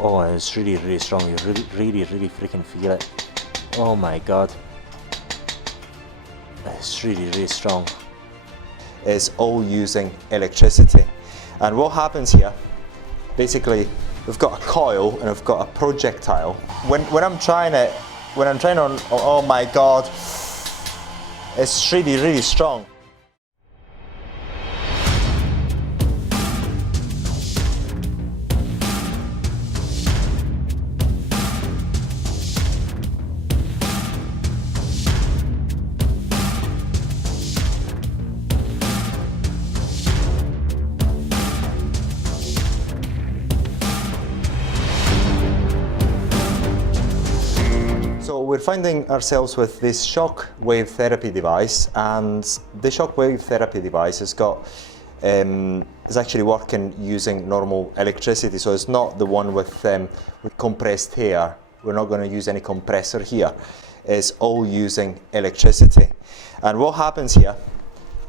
Oh, it's really, really strong. You really freaking feel it. Oh my god. It's really, really strong. It's all using electricity. And what happens here, basically, we've got a coil and we've got a projectile. When I'm trying on, oh my god, it's really, really strong. So we're finding ourselves with this shock wave therapy device, and the shock wave therapy device has got is actually working using normal electricity. So it's not the one with compressed air. We're not going to use any compressor here. It's all using electricity. And what happens here,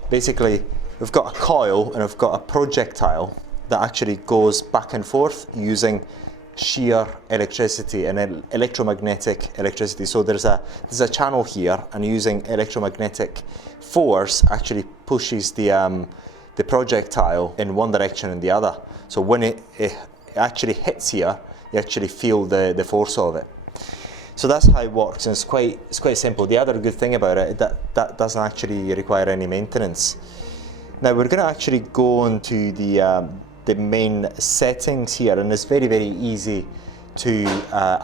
basically, we've got a coil and we've got a projectile that actually goes back and forth using shear electricity and electromagnetic electricity. So there's a channel here, and using electromagnetic force actually pushes the projectile in one direction and the other. So when it actually hits here, you actually feel the force of it. So that's how it works, and it's quite simple. The other good thing about it, that doesn't actually require any maintenance. Now we're going to actually go into the main settings here, and it's very easy to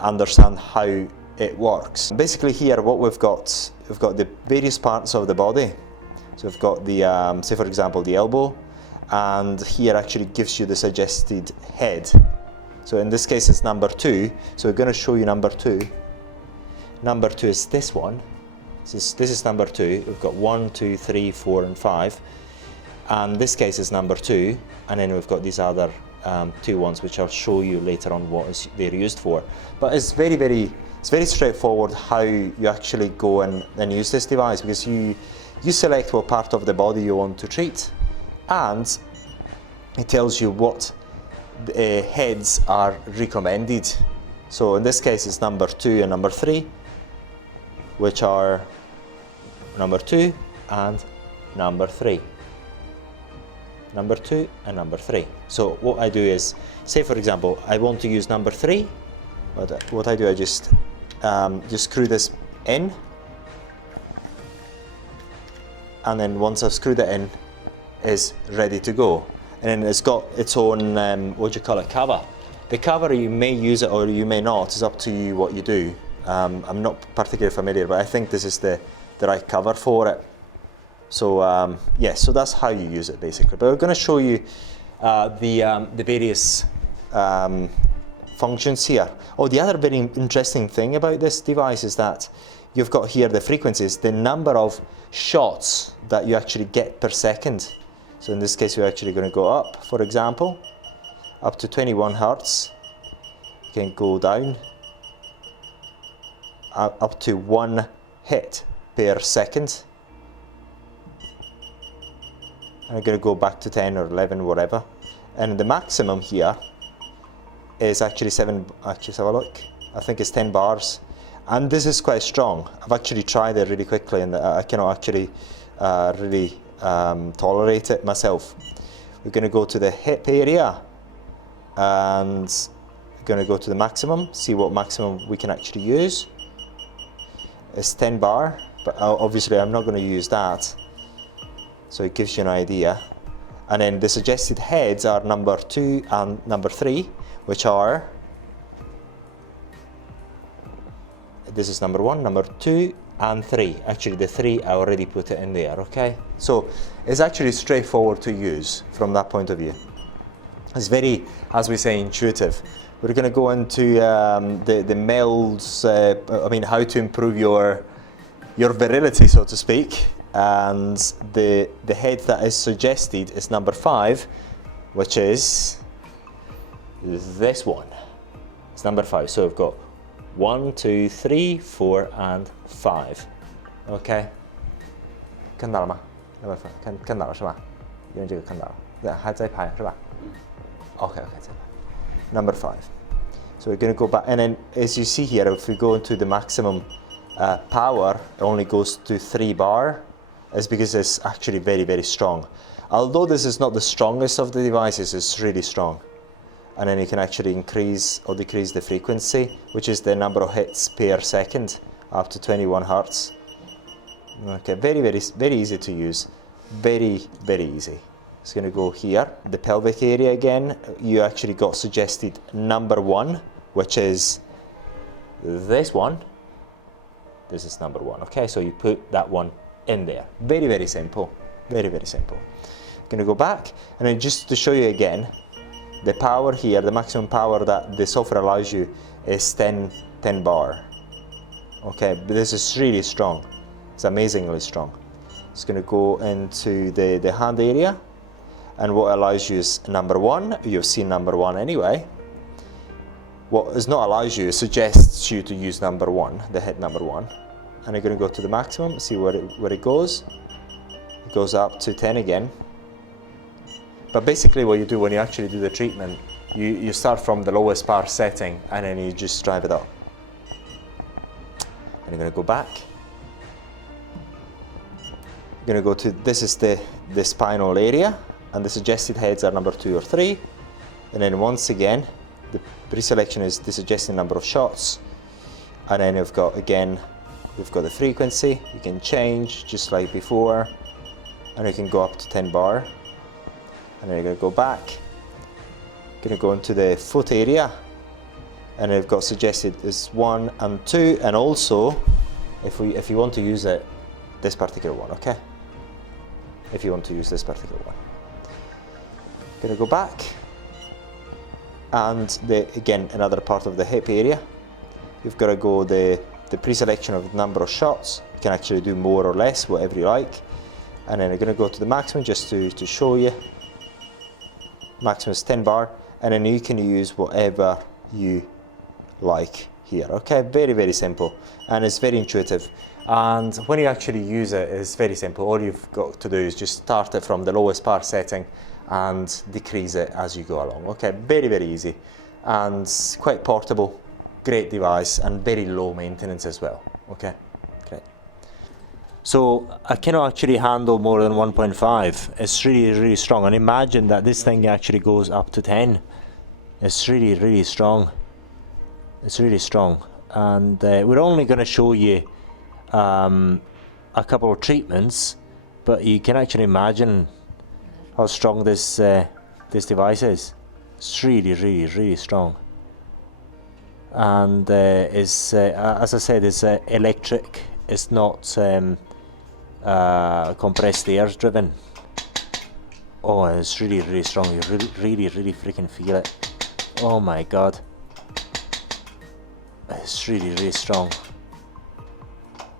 understand how it works. Basically here what we've got the various parts of the body. So we've got the say for example the elbow, and here actually gives you the suggested head. So in this case it's number 2, so we're going to show you number 2. Number 2 is this one. This is number 2. We've got 1, 2, 3, 4 and 5. And this case is number 2, and then we've got these other 2 ones which I'll show you later on what they're used for. But it's very straightforward how you actually go and use this device, because you select what part of the body you want to treat, and it tells you what heads are recommended. So in this case it's number 2 and number 3, which are number 2 and number 3. Number 2 and number 3. So what I do is, say for example, I want to use number 3. What I do, I just screw this in, and then once I've screwed it in, it's ready to go. And then it's got its own what do you call it, cover. The cover, you may use it or you may not. It's up to you what you do. I'm not particularly familiar, but I think this is the right cover for it. So yeah, so that's how you use it basically. But we're going to show you the various functions here. Oh, the other very interesting thing about this device is that you've got here the frequencies, the number of shots that you actually get per second. So in this case we're actually going to go up, for example, up to 21 Hertz. You can go down up to 1 hit per second. I'm going to go back to 10 or 11, whatever. And the maximum here is actually 7, actually have a look. I think it's 10 bars. And this is quite strong. I've actually tried it really quickly, and I cannot actually really tolerate it myself. We're going to go to the hip area, and we're going to go to the maximum, see what maximum we can actually use. It's 10 bar, but obviously I'm not going to use that. So it gives you an idea. And then the suggested heads are number 2 and number 3, which are, this is number 1, number 2 and 3. Actually the 3 I already put it in there, okay? So it's actually straightforward to use from that point of view. It's very, as we say, intuitive. We're going to go into the melds, I mean how to improve your virility, so to speak. And the head that is suggested is number 5, which is this one. It's number 5. So we've got 1, 2, 3, 4 and 5. Okay. 看到了吗？看到了是吧？因为这个看到了，对，还在拍是吧？ Okay, 在拍。Number 5. So we're going to go back, and then as you see here, if we go into the maximum power, it only goes to 3 bar. It's because it's actually very, very strong. Although this is not the strongest of the devices, it's really strong. And then you can actually increase or decrease the frequency, which is the number of hits per second, up to 21 Hertz. Okay, very, very, very easy to use. Very, very easy. It's going to go here, the pelvic area again. You actually got suggested number 1, which is this one. This is number 1. Okay, so you put that one in there. Very, very simple. Very, very simple. Going to go back, and then just to show you again, the power here, the maximum power that the software allows you is 10 bar. Okay, but this is really strong. It's amazingly strong. It's going to go into the hand area, and what allows you is number 1. You've seen number 1 anyway. What is not allows you, suggests you to use number 1, the hit number 1. And you're going to go to the maximum, see where it goes. It goes up to 10 again. But basically what you do when you actually do the treatment, you start from the lowest power setting and then you just drive it up. And you're going to go back. You're going to go to, this is the spinal area, and the suggested heads are number 2 or 3. And then once again, the pre-selection is the suggested number of shots. And then you've got, again, we've got the frequency. You can change just like before, and you can go up to 10 bar. And then you're going to go back. Going to go into the foot area, and we've got suggested is 1 and 2, and also if you want to use it, this particular one, okay? If you want to use this particular one. Going to go back, and again another part of the hip area. You've got to go the pre-selection of the number of shots. You can actually do more or less, whatever you like. And then you're going to go to the maximum just to show you. Maximum is 10 bar, and then you can use whatever you like here. Okay, very, very simple, and it's very intuitive. And when you actually use it, it's very simple. All you've got to do is just start it from the lowest power setting and decrease it as you go along. Okay, very, very easy, and quite portable, great device, and very low maintenance as well. Okay, great. So I cannot actually handle more than 1.5. It's really, really strong. And imagine that this thing actually goes up to 10. It's really, really strong. It's really strong. And we're only going to show you a couple of treatments, but you can actually imagine how strong this device is. It's really, really, really strong. And it's, as I said, it's electric. It's not compressed air driven. Oh, it's really, really strong. You really, really, really freaking feel it. Oh my god. It's really, really strong.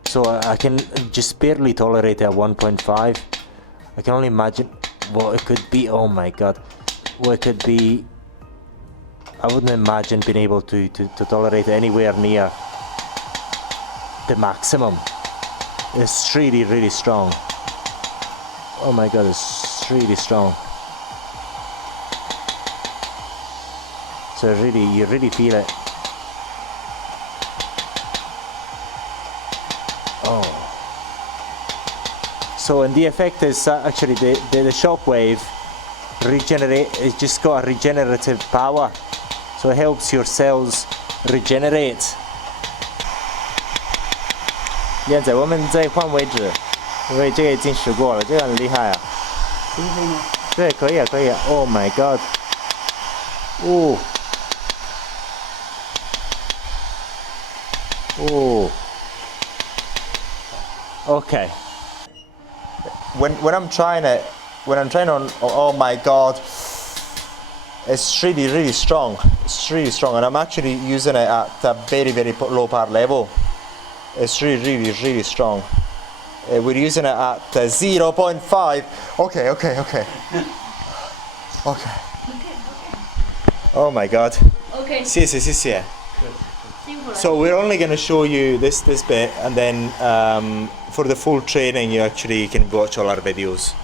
So I can just barely tolerate it at 1.5. I can only imagine what it could be. Oh my god. What it could be. I wouldn't imagine being able to tolerate it anywhere near the maximum. It's really, really strong. Oh my god, it's really strong. So really, you really feel it. Oh. So, and the effect is actually the shock wave regenerate. It's just got a regenerative power, so it helps your cells regenerate. 燕仔，我们再换位置，因为这个已经试过了，这个很厉害啊。可以吗？对，可以啊，可以啊。Oh my god！ 哦，哦。Okay. When I'm trying it, on, oh my god, it's really, really strong. It's really strong, and I'm actually using it at a very, very low power level. It's really, really, really strong. We're using it at 0.5. Okay. Okay. Oh my god. Okay. 谢谢. So we're only going to show you this bit, and then for the full training you actually can watch all our videos.